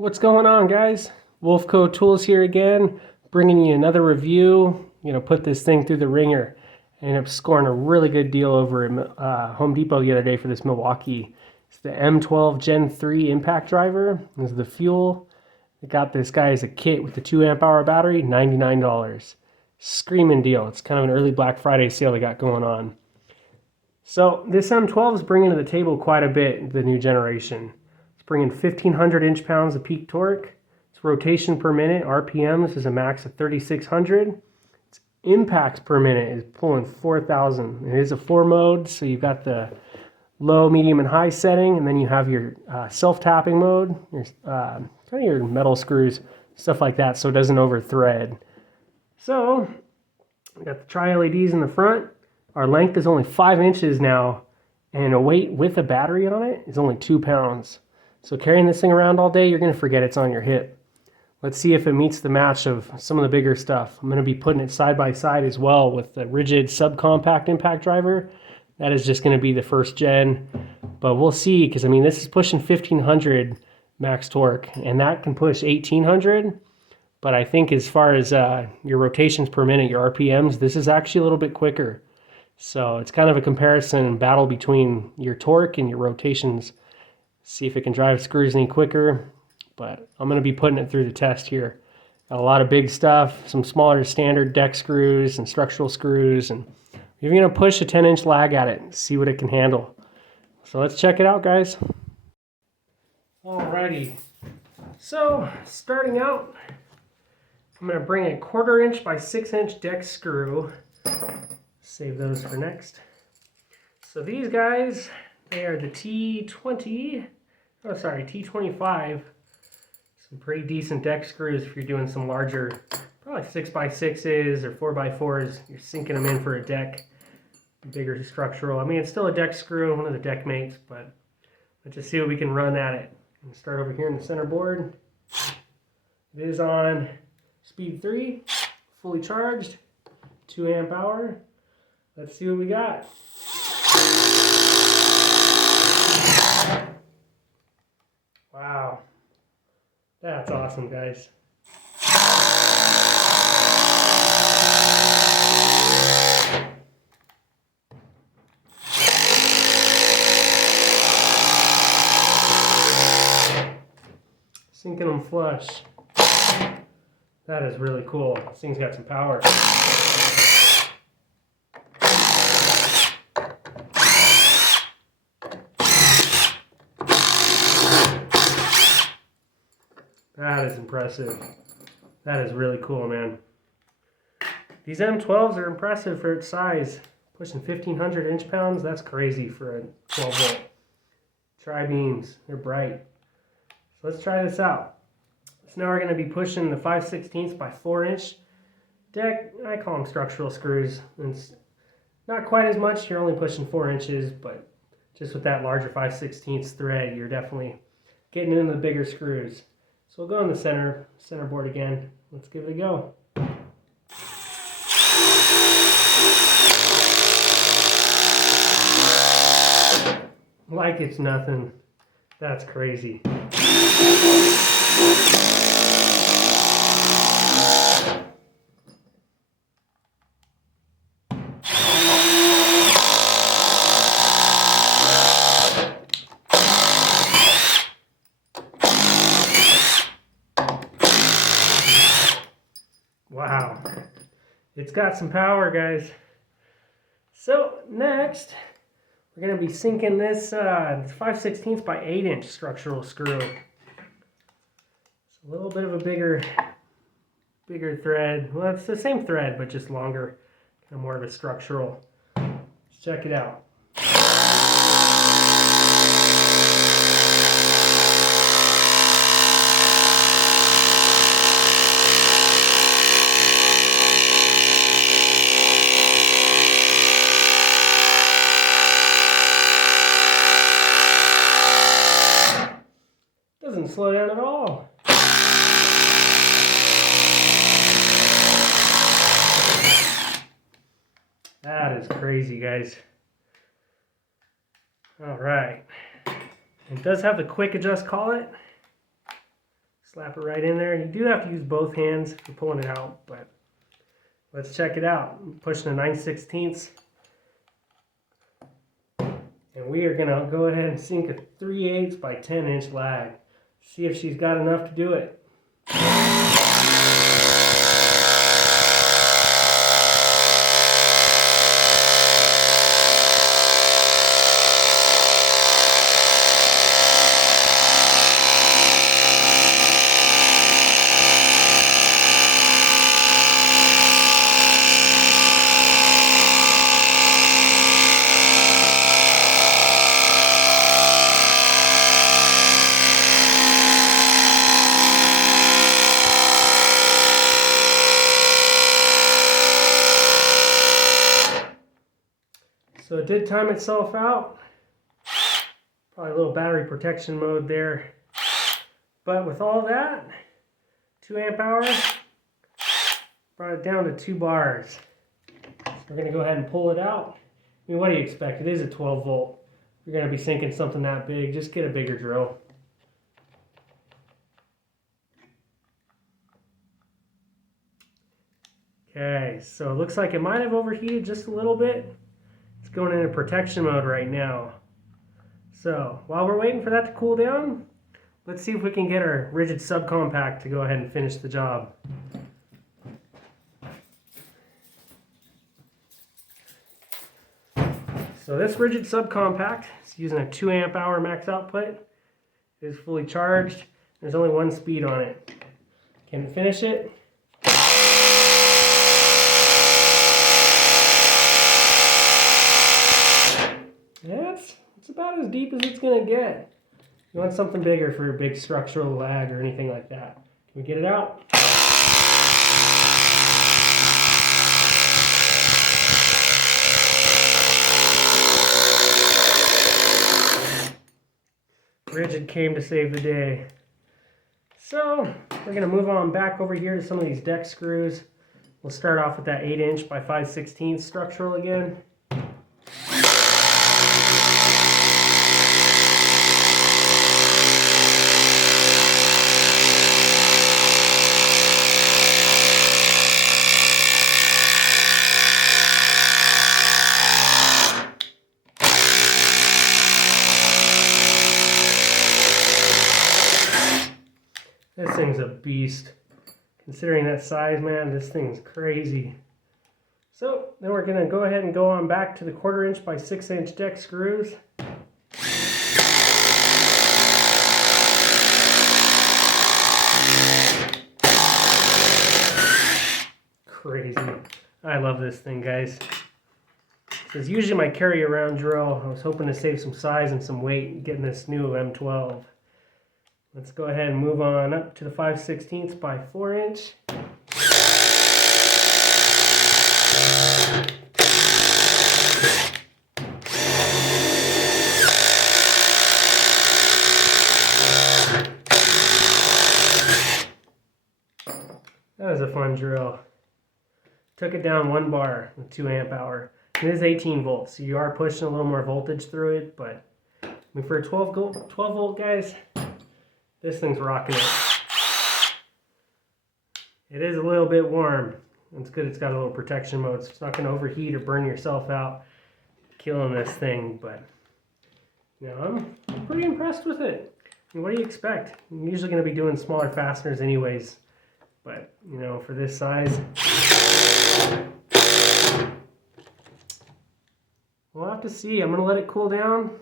What's going on, guys? Wolfco Tools here again, bringing you another review. Put this thing through the ringer. I ended up scoring a really good deal over at Home Depot the other day for this Milwaukee. It's the M12 Gen 3 Impact driver. This is the fuel. I got this guy as a kit with the 2 amp hour battery, $99. Screaming deal. It's kind of an early Black Friday sale they got going on. So this M12 is bringing to the table quite a bit, the new generation. Bringing 1,500 inch-pounds of peak torque. Its rotation per minute, RPMs, is a max of 3,600. Its impacts per minute is pulling 4,000. It is a 4-mode, so you've got the low, medium, and high setting, and then you have your self-tapping mode, your kind of your metal screws, stuff like that, so it doesn't over-thread. So, we got the tri-LEDs in the front. Our length is only 5 inches now, and a weight with a battery on it is only 2 pounds. So carrying this thing around all day, you're going to forget it's on your hip. Let's see if it meets the match of some of the bigger stuff. I'm going to be putting it side by side as well with the rigid subcompact impact driver. That is just going to be the first gen. But we'll see, because this is pushing 1,500 max torque, and that can push 1,800. But I think as far as your rotations per minute, your RPMs, this is actually a little bit quicker. So it's kind of a comparison battle between your torque and your rotations. See if it can drive screws any quicker, but I'm going to be putting it through the test here. Got a lot of big stuff, some smaller standard deck screws and structural screws, and you're going to push a 10-inch lag at it and see what it can handle. So let's check it out, guys. Alrighty, so starting out, I'm going to bring a 1/4 inch by 6 inch deck screw. Save those for next. So these guys, they are the T25. Some pretty decent deck screws if you're doing some larger, probably 6x6s or 4x4s. You're sinking them in for a deck, bigger structural. It's still a deck screw, one of the deck mates, but let's just see what we can run at it. I'm start over here in the center board. It is on speed 3, fully charged, 2 amp hour. Let's see what we got. Wow, that's awesome, guys. Sinking them flush. That is really cool. This thing's got some power. That is impressive. That is really cool, man. These M12s are impressive for its size. Pushing 1,500 inch-pounds, that's crazy for a 12-volt. Tri-beams, they're bright. So let's try this out. So now we're going to be pushing the 5/16 by 4 inch deck. I call them structural screws. It's not quite as much, you're only pushing 4 inches, but just with that larger 5/16 thread, you're definitely getting into the bigger screws. So we'll go in the center board again. Let's give it a go. Like it's nothing. That's crazy. Wow, it's got some power, guys. So next, we're going to be sinking this 5/16 by 8 inch structural screw. It's a little bit of a bigger thread. Well, it's the same thread, but just longer, kind of more of a structural. Let's check it out. Doesn't slow down at all. That is crazy, guys. All right. It does have the quick adjust collet. Slap it right in there. You do have to use both hands if you're pulling it out, but let's check it out. I'm pushing a 9/16. And we are gonna go ahead and sink a 3/8 by 10-inch lag. See if she's got enough to do it. So it did time itself out. Probably a little battery protection mode there. But with all that, 2 amp hour, brought it down to 2 bars. So we're gonna go ahead and pull it out. I mean, what do you expect? It is a 12 volt. If you're gonna be sinking something that big, just get a bigger drill. Okay, so it looks like it might have overheated just a little bit. It's going into protection mode right now. So while we're waiting for that to cool down, let's see if we can get our rigid subcompact to go ahead and finish the job. So this rigid subcompact is using a 2 amp hour max output. It is fully charged. There's only 1 speed on it. Can it finish it? It's about as deep as it's going to get. You want something bigger for a big structural lag or anything like that. Can we get it out? Rigid came to save the day. So we're going to move on back over here to some of these deck screws. We'll start off with that 8-inch by 5/16 structural again. This thing's a beast. Considering that size, man, this thing's crazy. So then we're gonna go ahead and go on back to the 1/4 inch by 6-inch deck screws. Crazy. I love this thing, guys. This is usually my carry around drill. I was hoping to save some size and some weight getting this new M12. Let's go ahead and move on up to the 5/16 by 4-inch. That was a fun drill. Took it down 1 bar with 2 amp hour. It is 18 volts, so you are pushing a little more voltage through it, but I mean, for a 12 volt, guys, this thing's rocking it. It is a little bit warm. It's good it's got a little protection mode, so it's not going to overheat or burn yourself out killing this thing, but you know, I'm pretty impressed with it. I mean, what do you expect? I'm usually going to be doing smaller fasteners anyways, but you know, for this size, we'll have to see. I'm going to let it cool down.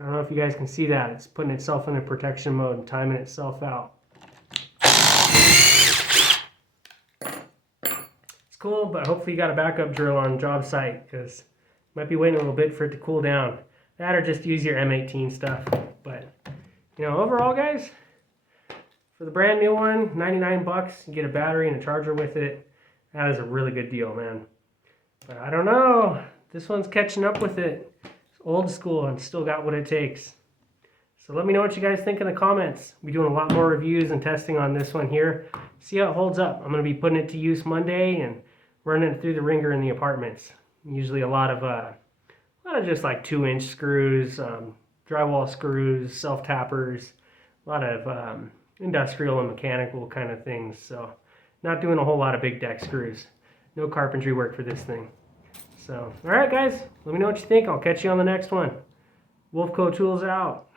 I don't know if you guys can see that. It's putting itself into protection mode and timing itself out. It's cool, but hopefully you got a backup drill on job site, because you might be waiting a little bit for it to cool down. That or just use your M18 stuff. But, you know, overall, guys, for the brand new one, 99 bucks, you get a battery and a charger with it. That is a really good deal, man. But I don't know. This one's catching up with it. Old school and still got what it takes. So let me know what you guys think in the comments. We'll be doing a lot more reviews and testing on this one here. See how it holds up. I'm going to be putting it to use Monday and running it through the ringer in the apartments. Usually a lot of just like 2-inch screws, drywall screws, self-tappers, a lot of industrial and mechanical kind of things. So not doing a whole lot of big deck screws. No carpentry work for this thing. So, all right, guys, let me know what you think. I'll catch you on the next one. Wolfco Tools out.